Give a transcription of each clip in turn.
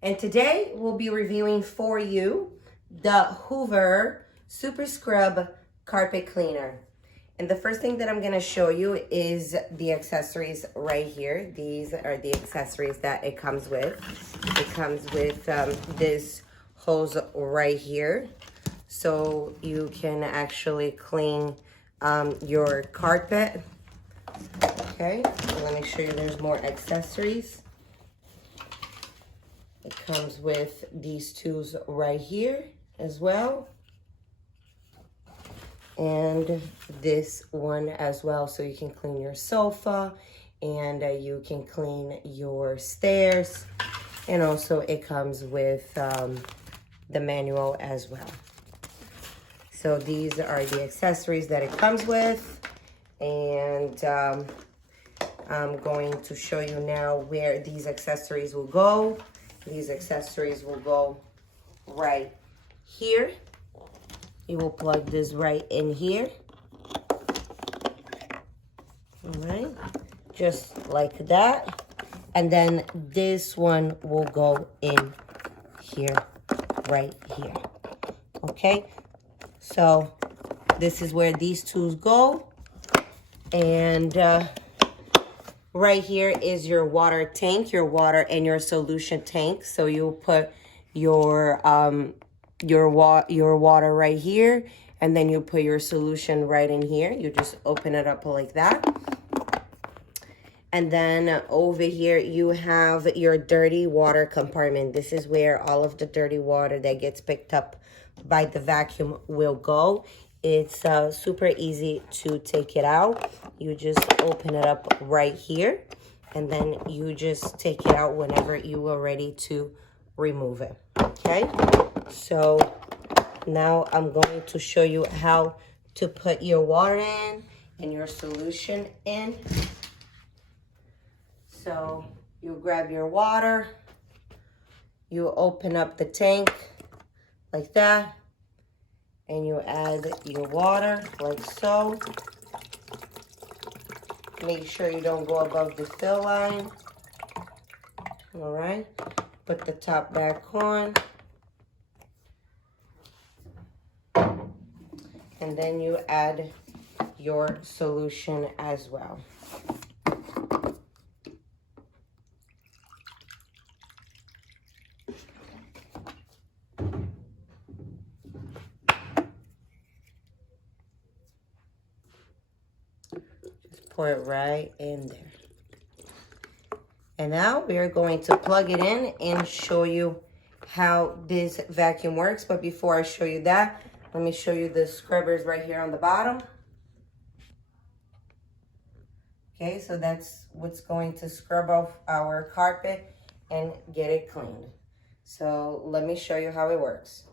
And today we'll be reviewing for you the Hoover Super Scrub Carpet Cleaner. And the first thing that I'm going to show you is the accessories right here. These are the accessories that it comes with. It comes with this hose right here, so you can actually clean your carpet. Okay, so let me show you, there's more accessories. It comes with these tools right here as well. And this one as well, so you can clean your sofa and you can clean your stairs. And also it comes with the manual as well. So these are the accessories that it comes with. And I'm going to show you now where these accessories will go. These accessories will go right here. You will plug this right in here. All right, just like that. And then this one will go in here, right here. Okay, so this is where these tools go. And right here is your water tank, your water and your solution tank. So you'll put your water right here, and then you put your solution right in here. You just open it up like that. And then over here you have your dirty water compartment. This is where all of the dirty water that gets picked up by the vacuum will go. It's super easy to take it out. You just open it up right here, and then you just take it out whenever you are ready to remove it. Okay, so now I'm going to show you how to put your water in and your solution in. So you grab your water, you open up the tank like that, and you add your water like so. Make sure you don't go above the fill line. All right, put the top back on. And then you add your solution as well. Just pour it right in there. And now we are going to plug it in and show you how this vacuum works. But before I show you that, let me show you the scrubbers right here on the bottom. Okay, so that's what's going to scrub off our carpet and get it cleaned. So let me show you how it works.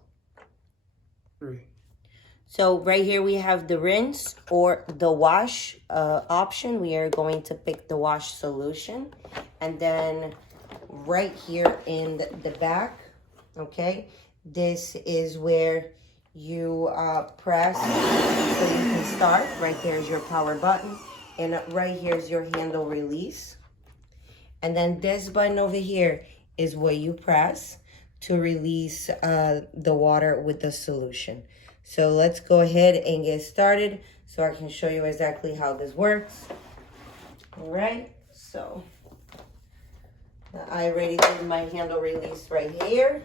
So right here we have the rinse or the wash option. We are going to pick the wash solution. And then right here in the back, okay, this is where you press so you can start. Right there's your power button, and right here's your handle release. And then this button over here is where you press to release the water with the solution. So let's go ahead and get started so I can show you exactly how this works. All right, so I already did my handle release right here.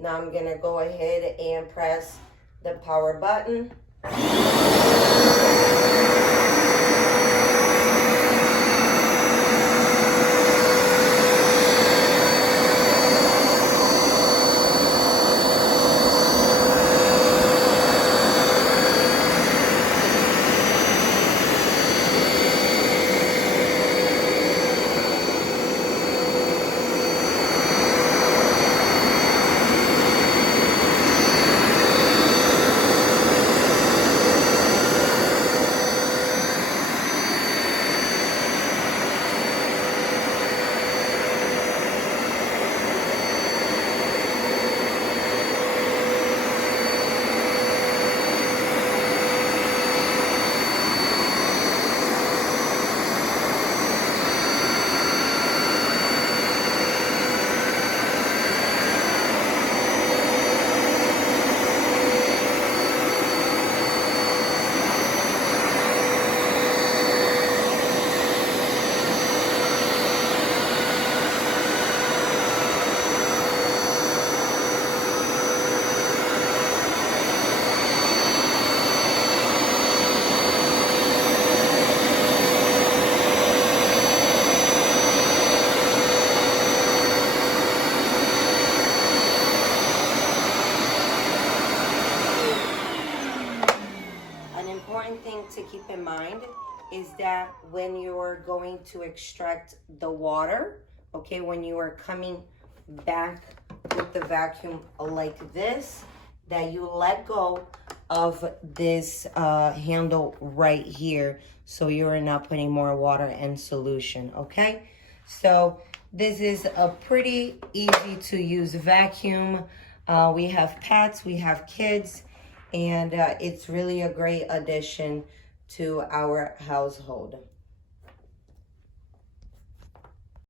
Now I'm gonna go ahead and press the power button. thing to keep in mind is that when you're going to extract the water, okay, when you are coming back with the vacuum like this, that you let go of this handle right here, so you're not putting more water in solution, okay? So this is a pretty easy to use vacuum. We have pets, we have kids, and it's really a great addition to our household.